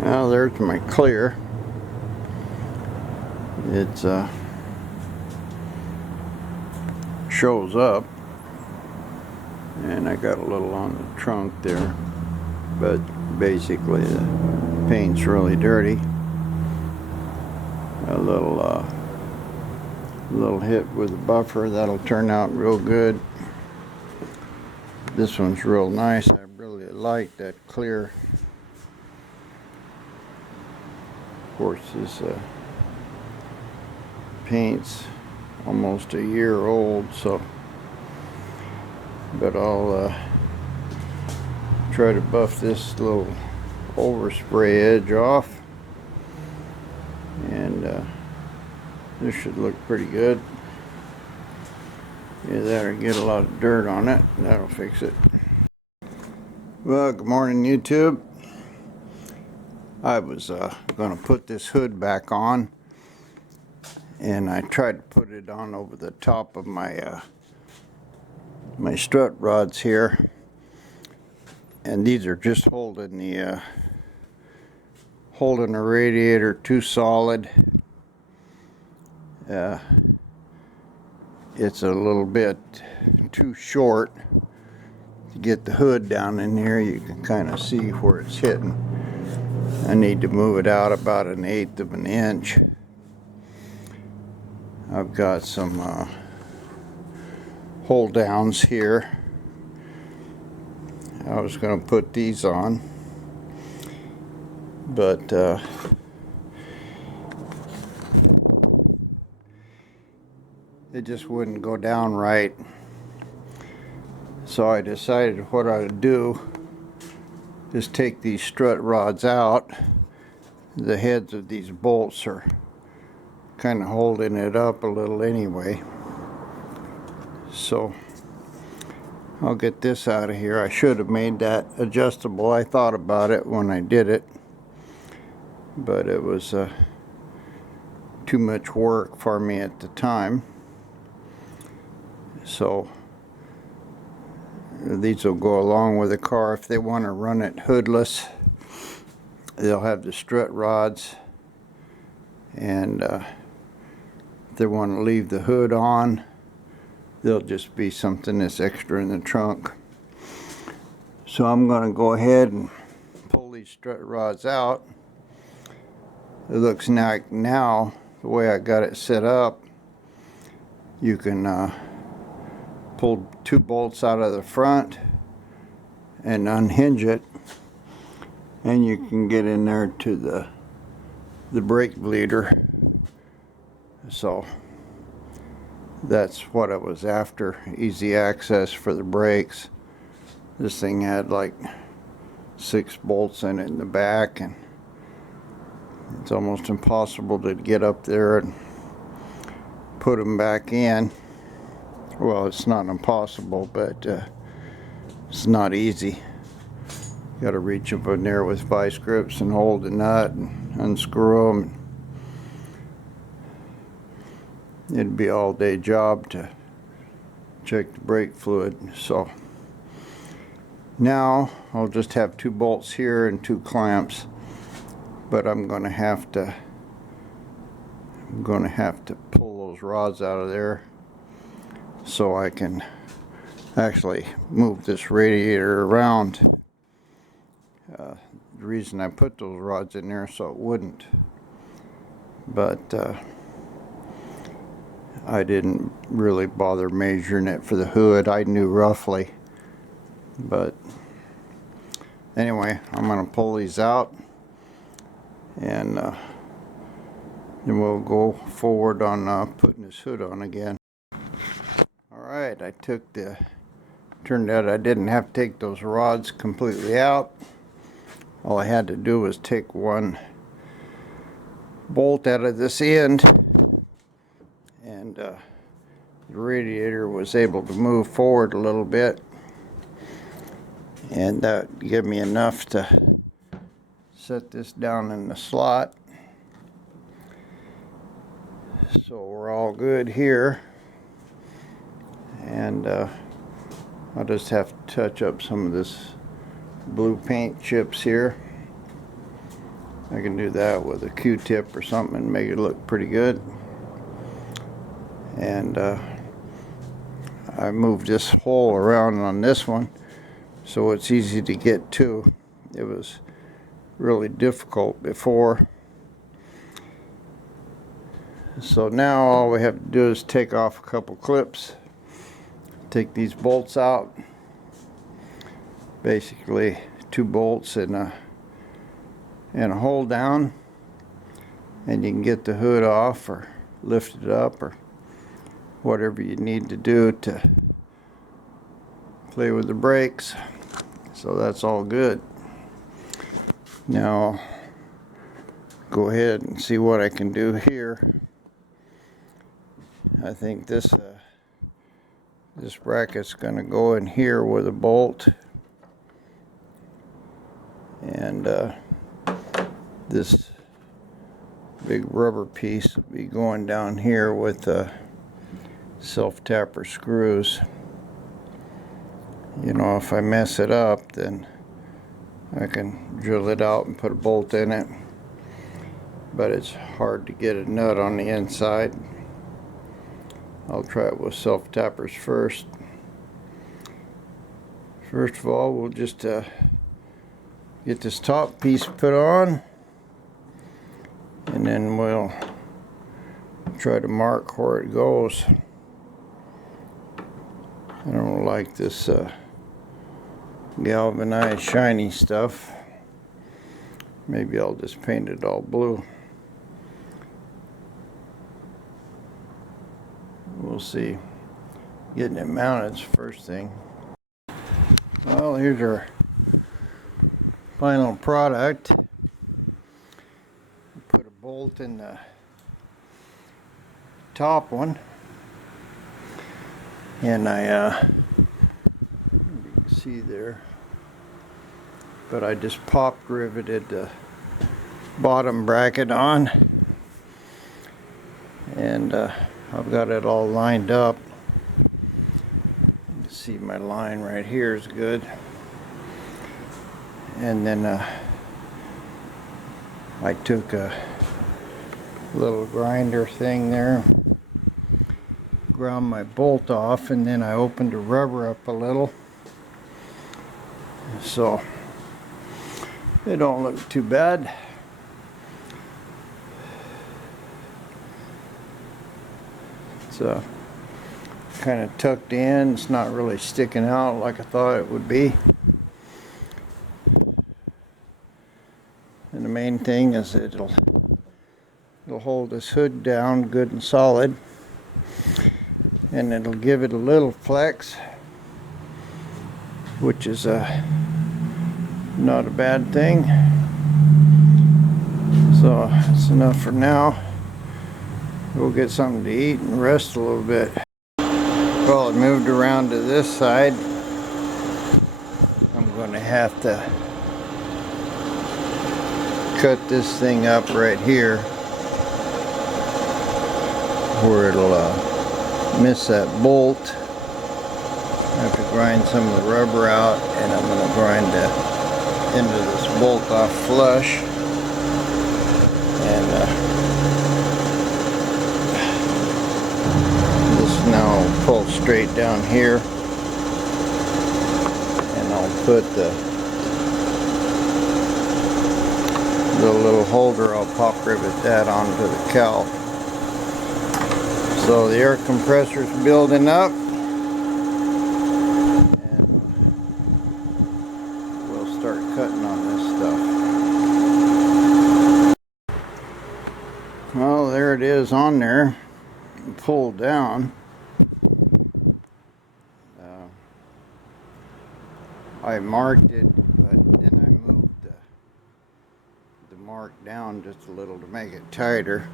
Well, there's my clear. It shows up, and I got a little on the trunk there, but basically the paint's really dirty. A little hit with the buffer, that'll turn out real good. This one's real nice. I really like that clear. Of course, this paint's almost a year old, so but I'll try to buff this little overspray edge off, and this should look pretty good. Yeah, that'll get a lot of dirt on it. That'll fix it. Well, good morning, YouTube. I was going to put this hood back on, and I tried to put it on over the top of my my strut rods here, and these are just holding the radiator too solid. It's a little bit too short to get the hood down in here. You can kind of see where it's hitting. I need to move it out about 1/8 of an inch. I've got some hold downs here. I was going to put these on, but it just wouldn't go down right. So I decided what I would do is take these strut rods out. The heads of these bolts are kind of holding it up a little anyway. So I'll get this out of here. I should have made that adjustable. I thought about it when I did it, but it was too much work for me at the time. So these will go along with the car. If they want to run it hoodless, they'll have the strut rods, and if they want to leave the hood on, they'll just be something that's extra in the trunk. So I'm going to go ahead and pull these strut rods out. It looks like now, the way I got it set up, you can pull 2 bolts out of the front and unhinge it, and you can get in there to the brake bleeder. So that's what I was after, easy access for the brakes. This thing had like 6 bolts in it in the back, and it's almost impossible to get up there and put them back in. Well, it's not impossible, but it's not easy. You got to reach up in there with vice grips and hold the nut and unscrew them. It'd be an all-day job to check the brake fluid. So now I'll just have 2 bolts here and 2 clamps, but I'm going to have to pull those rods out of there so I can actually move this radiator around. The reason I put those rods in there so it wouldn't, but I didn't really bother measuring it for the hood. I knew roughly, but anyway, I'm going to pull these out, and then we'll go forward on putting this hood on again. Alright, turned out I didn't have to take those rods completely out. All I had to do was take 1 bolt out of this end, and the radiator was able to move forward a little bit, and that gave me enough to set this down in the slot. So we're all good here, and I'll just have to touch up some of this blue paint chips here. I can do that with a Q-tip or something and make it look pretty good. And I moved this hole around on this one so it's easy to get to. It was really difficult before. So now all we have to do is take off a couple clips, take these bolts out, basically 2 bolts and a hold down, and you can get the hood off or lift it up or whatever you need to do to play with the brakes. So that's all good. Now go ahead and see what I can do here. I think this bracket's going to go in here with a bolt, and this big rubber piece will be going down here with the self-tapper screws. You know, if I mess it up, then I can drill it out and put a bolt in it, but it's hard to get a nut on the inside. I'll try it with self-tappers first. First of all, we'll just get this top piece put on, and then we'll try to mark where it goes. I don't like this galvanized shiny stuff. Maybe I'll just paint it all blue. We'll see. Getting it mounted is the first thing. Well, here's our final product. Put a bolt in the top one, and I you can see there, but I just popped riveted the bottom bracket on, and I've got it all lined up. You can see my line right here is good. And then I took a little grinder thing there, ground my bolt off, and then I opened the rubber up a little, so they don't look too bad. It's kind of tucked in. It's not really sticking out like I thought it would be. And the main thing is it'll hold this hood down good and solid, and it'll give it a little flex, which is not a bad thing. So that's enough for now. We'll get something to eat and rest a little bit. Well, it moved around to this side. I'm going to have to cut this thing up right here where it'll miss that bolt. I have to grind some of the rubber out, and I'm going to grind the end of this bolt off flush, and this now will pull straight down here, and I'll put the little holder, I'll pop rivet that onto the cowl. So the air compressor's building up, and we'll start cutting on this stuff. Well, there it is on there, pulled down. I marked it, but then I moved the mark down just a little to make it tighter.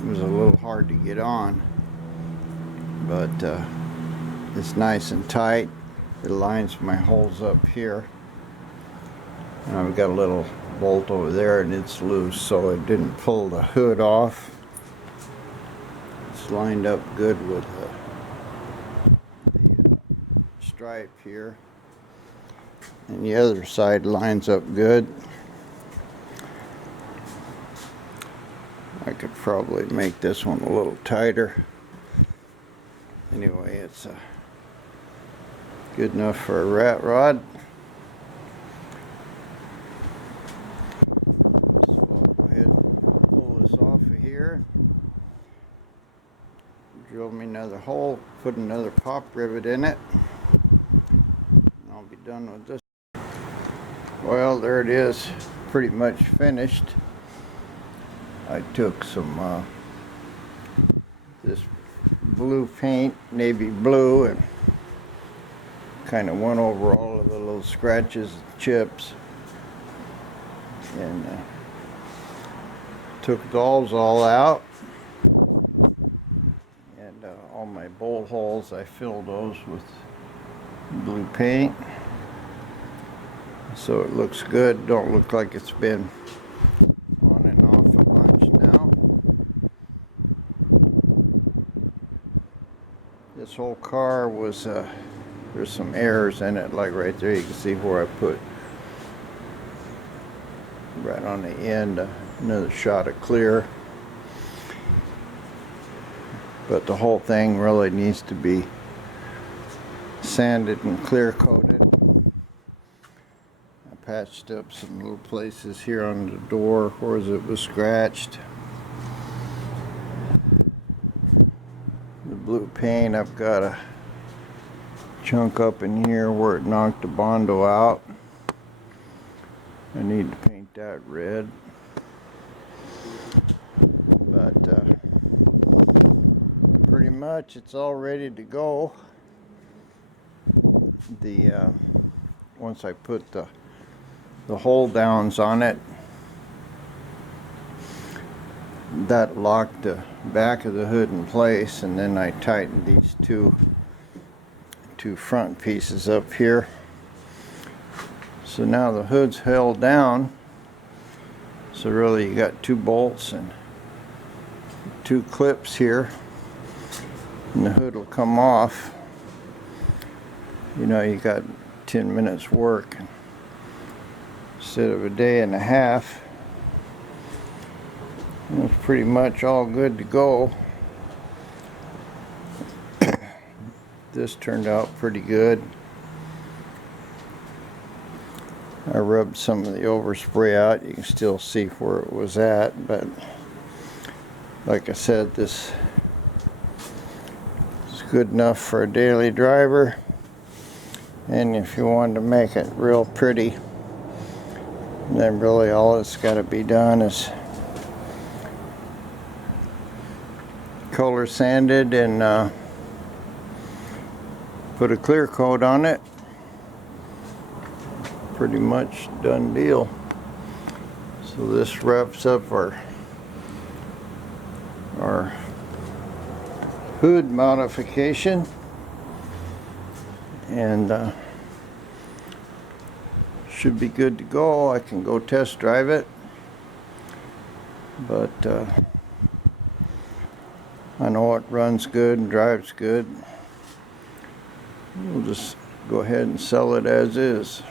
It was a little hard to get on, but it's nice and tight. It lines my holes up here, and I've got a little bolt over there, and it's loose, so it didn't pull the hood off. It's lined up good with the stripe here, and the other side lines up good. I could probably make this one a little tighter. Anyway, it's good enough for a rat rod. So I'll go ahead and pull this off of here. Drill me another hole, put another pop rivet in it. And I'll be done with this. Well, there it is, pretty much finished. I took some this blue paint, navy blue, and kind of went over all of the little scratches and chips, and took those all out, and all my bolt holes, I filled those with blue paint so it looks good. Don't look like it's been on and off a bunch now. This whole car was there's some errors in it, like right there you can see where I put right on the end another shot of clear, but the whole thing really needs to be sanded and clear coated. I patched up some little places here on the door where it was scratched. The blue paint, I've got a chunk up in here where it knocked the Bondo out. I need to paint that red, but pretty much it's all ready to go. Once I put the hold downs on it, that locked the back of the hood in place, and then I tightened these two front pieces up here. So now the hood's held down, so really you got 2 bolts and 2 clips here, and the hood will come off. You know, you got 10 minutes work instead of a day and a half. And it's pretty much all good to go. This turned out pretty good. I rubbed some of the overspray out. You can still see where it was at, but like I said, this is good enough for a daily driver. And if you wanted to make it real pretty, then really all that's got to be done is color sanded and put a clear coat on it. Pretty much done deal. So this wraps up our hood modification, and should be good to go. I can go test drive it, but I know it runs good and drives good. We'll just go ahead and sell it as is.